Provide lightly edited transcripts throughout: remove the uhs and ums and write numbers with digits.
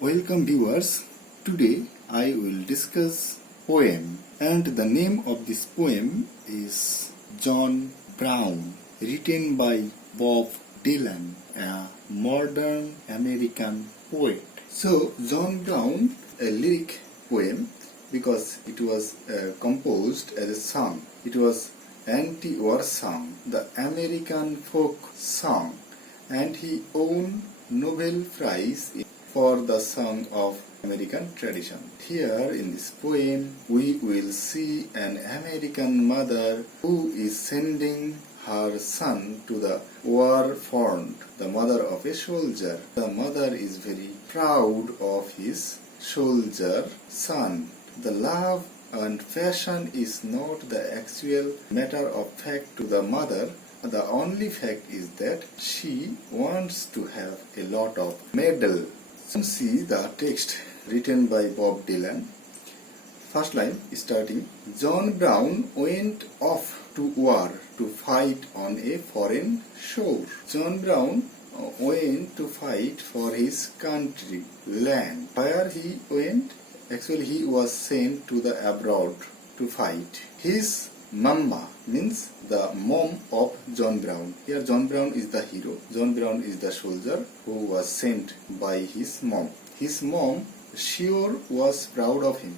Welcome viewers. Today I will discuss poem, and the name of this poem is John Brown, written by Bob Dylan, a modern American poet. So John Brown, a lyric poem because it was composed as a song. It was anti-war song, the American folk song, and he won Nobel Prize for the song of American tradition. Here in this poem, we will see an American mother who is sending her son to the war front, the mother of a soldier. The mother is very proud of his soldier son. The love and passion is not the actual matter of fact to the mother. The only fact is that she wants to have a lot of medal. See the text written by Bob Dylan. First line starting, John Brown went off to war to fight on a foreign shore. John Brown went to fight for his country, land. Where he went? Actually, he was sent to the abroad to fight. His Mama means the mom of John Brown. Here John Brown is the hero. John Brown is the soldier who was sent by his mom. His mom sure was proud of him.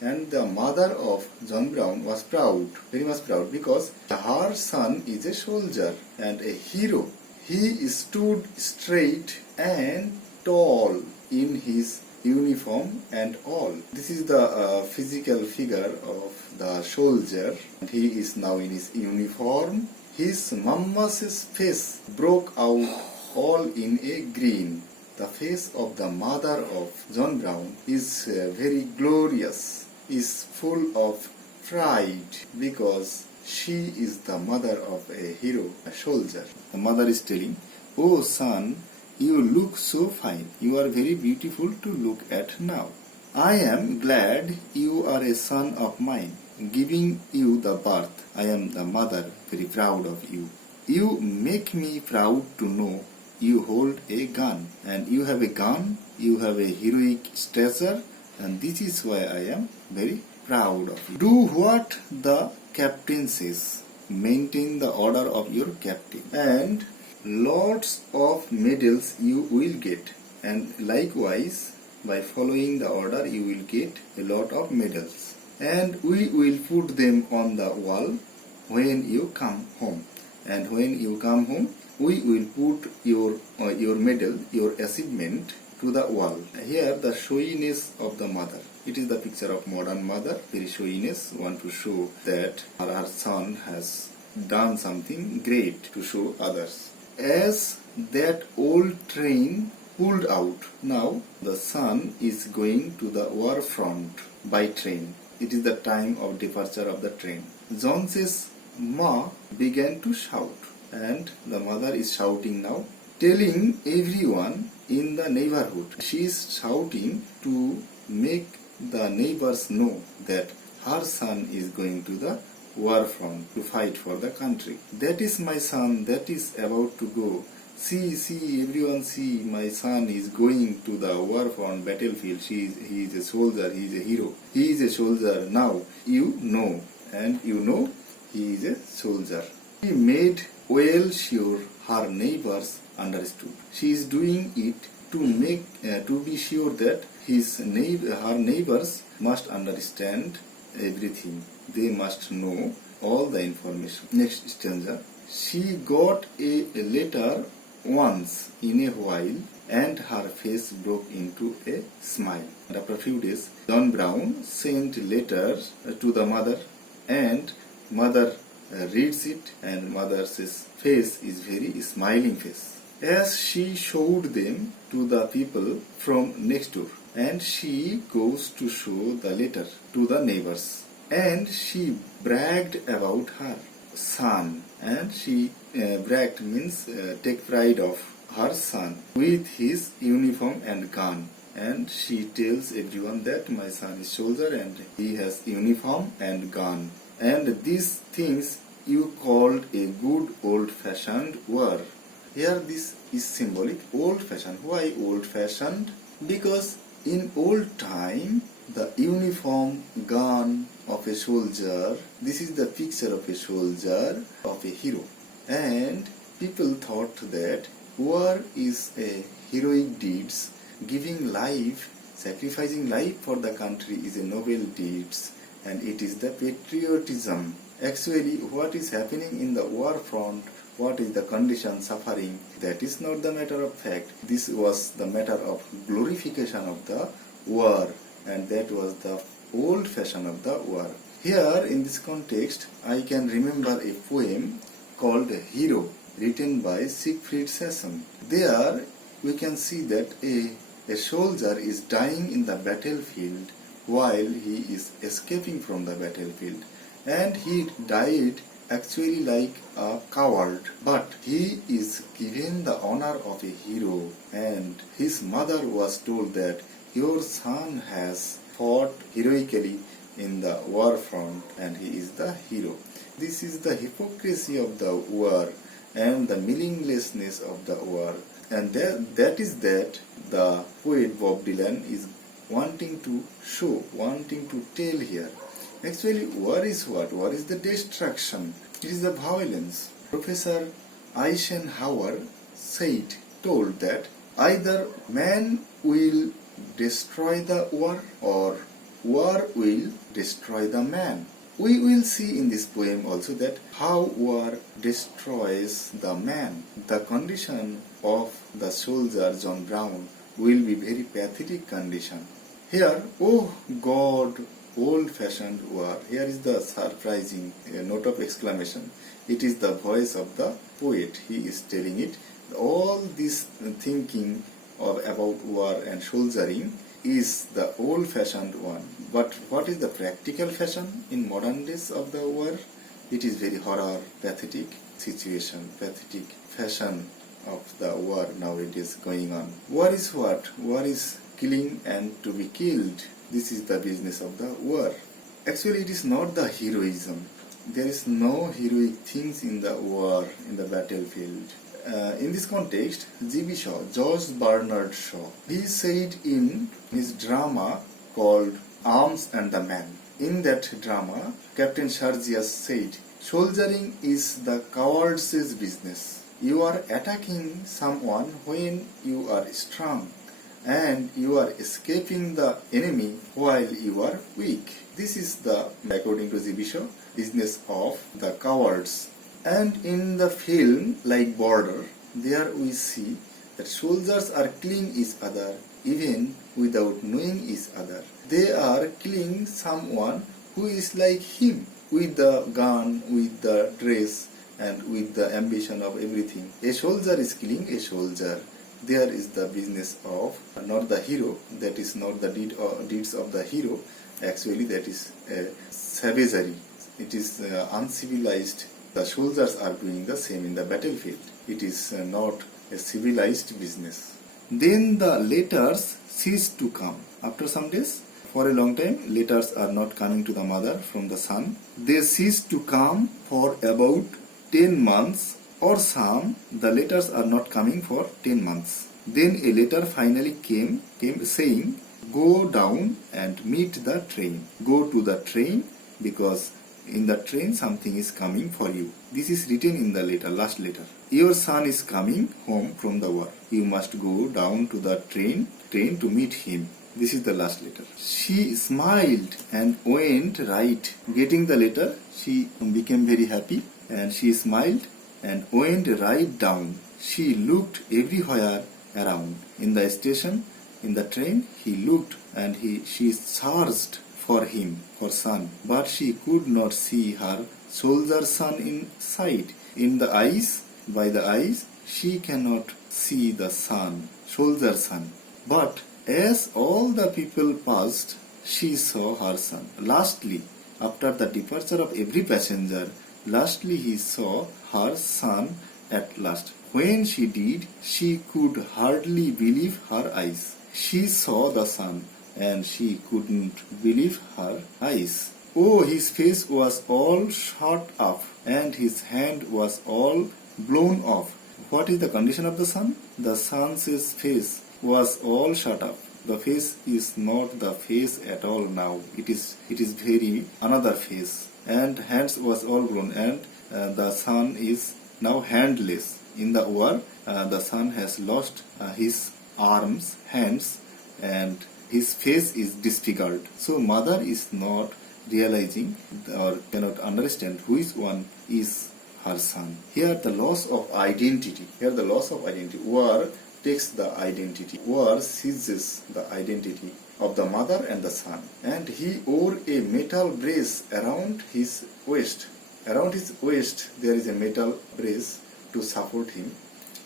And the mother of John Brown was proud, very much proud, because her son is a soldier and a hero. He stood straight and tall in his uniform and all. This is the physical figure of the soldier, and he is now in his uniform. His mama's face broke out all in a grin. The face of the mother of John Brown is very glorious, is full of pride, because she is the mother of a hero, a soldier. The mother is telling, "Oh son, you look so fine. You are very beautiful to look at now. I am glad you are a son of mine, giving you the birth. I am the mother, very proud of you. You make me proud to know you hold a gun, and you have a gun, you have a heroic stature, and this is why I am very proud of you. Do what the captain says. Maintain the order of your captain, and lots of medals you will get, and likewise by following the order you will get a lot of medals, and we will put them on the wall when you come home, and when you come home we will put your medal, your achievement, to the wall." Here the showiness of the mother. It is the picture of modern mother, very showiness, want to show that her son has done something great to show others. As that old train pulled out, now the son is going to the war front by train. It is the time of departure of the train. Jones's ma began to shout, and the mother is shouting now, telling everyone in the neighborhood. She is shouting to make the neighbors know that her son is going to the war front to fight for the country. "That is my son, that is about to go. See, everyone see, my son is going to the war front battlefield. He is a soldier, he is a hero. He is a soldier now. You know, and you know he is a soldier." She made well sure her neighbors understood. She is doing it to be sure that her neighbors must understand everything. They must know all the information. Next stanza. She got a letter once in a while, and her face broke into a smile. And after a few days, John Brown sent letters to the mother, and mother reads it, and mother's face is very smiling face. As she showed them to the people from next door, and she goes to show the letter to the neighbors, and she bragged about her son, and she bragged means take pride of her son with his uniform and gun, and she tells everyone that my son is soldier and he has uniform and gun, and these things you called a good old-fashioned war. Here this is symbolic, old-fashioned. Why old-fashioned? Because in old time, the uniform gun of a soldier, this is the picture of a soldier, of a hero. And people thought that war is a heroic deeds, giving life, sacrificing life for the country is a noble deeds, and it is the patriotism. Actually, what is happening in the war front, what is the condition suffering, that is not the matter of fact. This was the matter of glorification of the war, and that was the old fashion of the war. Here in this context, I can remember a poem called Hero, written by Siegfried Sassoon. There we can see that a soldier is dying in the battlefield while he is escaping from the battlefield, and he died actually like a coward, but he is given the honor of a hero, and his mother was told that your son has fought heroically in the war front and he is the hero. This is the hypocrisy of the war and the meaninglessness of the war, and that is that the poet Bob Dylan is wanting to show, wanting to tell here. Actually, war is what? War is the destruction. It is the violence. Professor Eisenhower told that either man will destroy the war or war will destroy the man. We will see in this poem also that how war destroys the man. The condition of the soldier John Brown will be very pathetic condition. Here, oh God, old-fashioned war. Here is the surprising note of exclamation. It is the voice of the poet. He is telling it. All this thinking about war and soldiering is the old-fashioned one. But what is the practical fashion in modern days of the war? It is very horror, pathetic situation, pathetic fashion of the war nowadays going on. War is what? War is killing and to be killed. This is the business of the war. Actually, it is not the heroism. There is no heroic things in the war, in the battlefield. In this context, G.B. Shaw, George Bernard Shaw, he said in his drama called Arms and the Man. In that drama, Captain Sergius said, soldiering is the coward's business. You are attacking someone when you are strong, and you are escaping the enemy while you are weak. This is the, according to G.B. Shaw, business of the cowards. And in the film like Border, there we see that soldiers are killing each other even without knowing each other. They are killing someone who is like him, with the gun, with the dress, and with the ambition of everything. A soldier is killing a soldier. There is the business of not the hero, that is not the deeds of the hero. Actually, that is savagery. It is uncivilized. The soldiers are doing the same in the battlefield. It is not a civilized business. Then the letters cease to come. After some days, for a long time, letters are not coming to the mother from the son. They cease to come for about 10 months, or some, the letters are not coming for 10 months. Then a letter finally came saying, go down and meet the train. Go to the train because in the train something is coming for you. This is written in the letter, last letter. Your son is coming home from the war. You must go down to the train to meet him. This is the last letter. She smiled and went right. Getting the letter, she became very happy and she smiled and went right down. She looked everywhere around. In the station, in the train, he looked and she searched for him, for son. But she could not see her soldier son in sight. In the eyes, by the eyes, she cannot see the son, soldier son. But as all the people passed, she saw her son. Lastly, after the departure of every passenger, lastly he saw her son at last. When she did, she could hardly believe her eyes. She saw the son, and she couldn't believe her eyes. Oh, his face was all shot up, and his hand was all blown off. What is the condition of the son? The son's face was all shut up. The face is not the face at all now. It is very another face. And hands was all grown, and the son is now handless. In the war, the son has lost his arms, hands, and his face is disfigured. So mother is not realizing or cannot understand which one is her son. Here the loss of identity. War takes the identity. War seizes the identity of the mother and the son. And he wore a metal brace around his waist. Around his waist there is a metal brace to support him.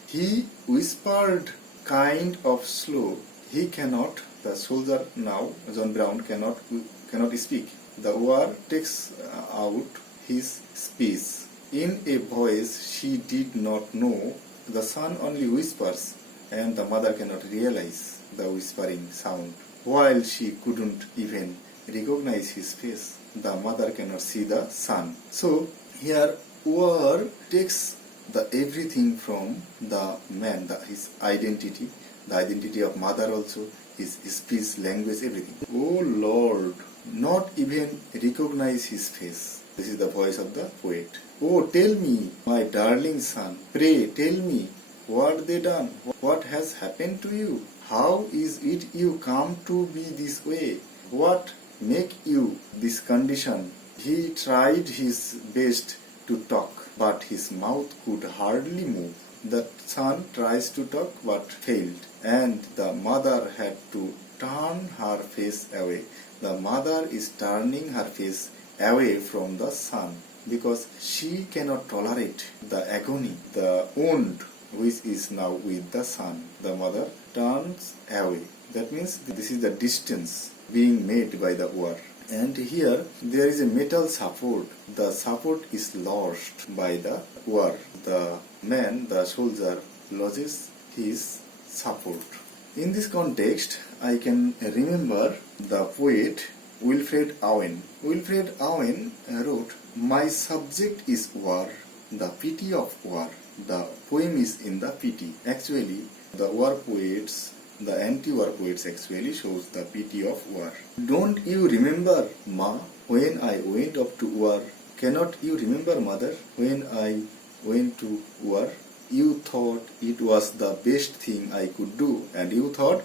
He whispered kind of slow. He cannot, the soldier now, John Brown, cannot speak. The war takes out his speech. In a voice she did not know, the son only whispers, and the mother cannot realize the whispering sound. While she couldn't even recognize his face, the mother cannot see the son. So here war takes the everything from the man, his identity, the identity of mother also, his speech, language, everything. Oh Lord, not even recognize his face. This is the voice of the poet. Oh, tell me, my darling son, pray tell me, what they done? What has happened to you? How is it you come to be this way? What make you this condition? He tried his best to talk, but his mouth could hardly move. The son tries to talk but failed, and the mother had to turn her face away. The mother is turning her face away from the son because she cannot tolerate the agony, the wound which is now with the son. The mother turns away. That means this is the distance being made by the war. And here there is a metal support. The support is lost by the war. The man, the soldier, loses his support. In this context, I can remember the poet Wilfred Owen. Wilfred Owen wrote, "My subject is war, the pity of war." The poem is in the pity. Actually, the war poets, the anti-war poets actually shows the pity of war. Don't you remember, Ma, when I went up to war? Cannot you remember, mother, when I went to war? You thought it was the best thing I could do, and you thought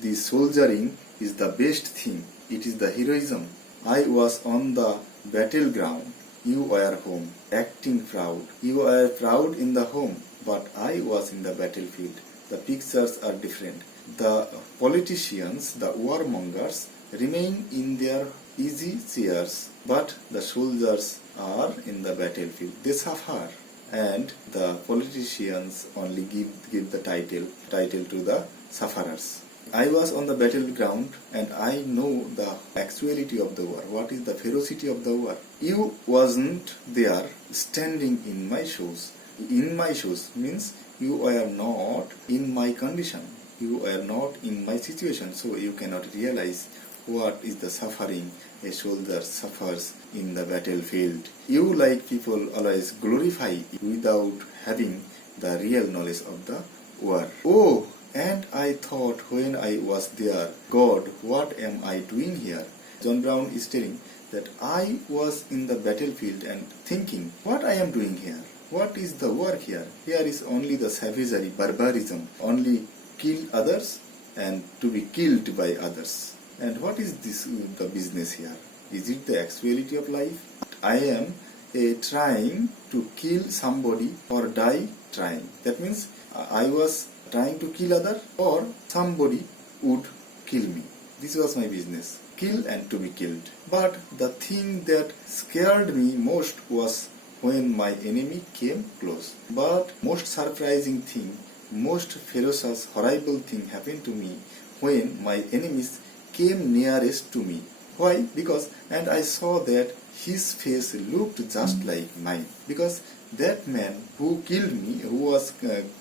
the soldiering is the best thing. It is the heroism. I was on the battleground. You were home, acting proud. You were proud in the home, but I was in the battlefield. The pictures are different. The politicians, the warmongers, remain in their easy chairs, but the soldiers are in the battlefield. They suffer, and the politicians only give the title to the sufferers. I was on the battleground, and I know the actuality of the war. What is the ferocity of the war? You wasn't there standing in my shoes. In my shoes means you were not in my condition. You were not in my situation, so you cannot realize what is the suffering a soldier suffers in the battlefield. You, like people, always glorify without having the real knowledge of the war. Oh, and I thought when I was there, God, what am I doing here? John Brown is telling that I was in the battlefield and thinking, what I am doing here? What is the work here? Here is only the savagery, barbarism, only kill others and to be killed by others. And what is this the business here? Is it the actuality of life? I am trying to kill somebody or die trying. That means I was trying to kill other or somebody would kill me. This was my business. Kill and to be killed. But the thing that scared me most was when my enemy came close. But most surprising thing, most ferocious, horrible thing happened to me when my enemies came nearest to me. Why? Because, and I saw that his face looked just like mine. Because that man who killed me, who was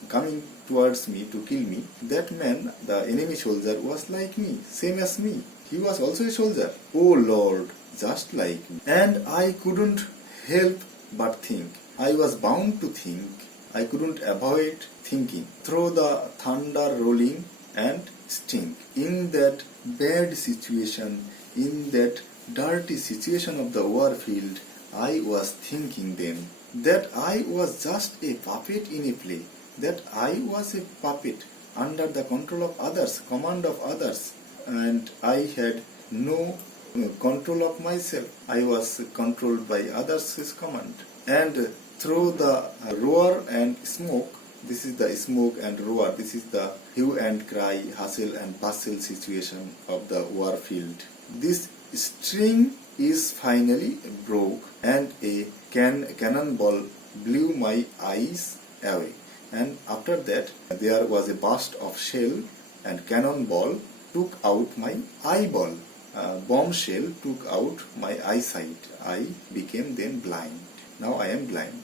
coming towards me to kill me, that man, the enemy soldier, was like me, same as me. He was also a soldier. Oh Lord, just like me. And I couldn't help but think. I was bound to think. I couldn't avoid thinking. Through the thunder rolling and stink. In that bad situation, in that dirty situation of the war field, I was thinking then that I was just a puppet in a play, that I was a puppet under the control of others, command of others, and I had no control of myself. I was controlled by others' command. And through the roar and smoke, this is the smoke and roar, this is the hue and cry, hustle and bustle situation of the war field. This string is finally broke, and a cannonball blew my eyes away. And after that, there was a burst of shell, and cannonball took out my eyeball. Bombshell took out my eyesight. I became then blind. Now I am blind.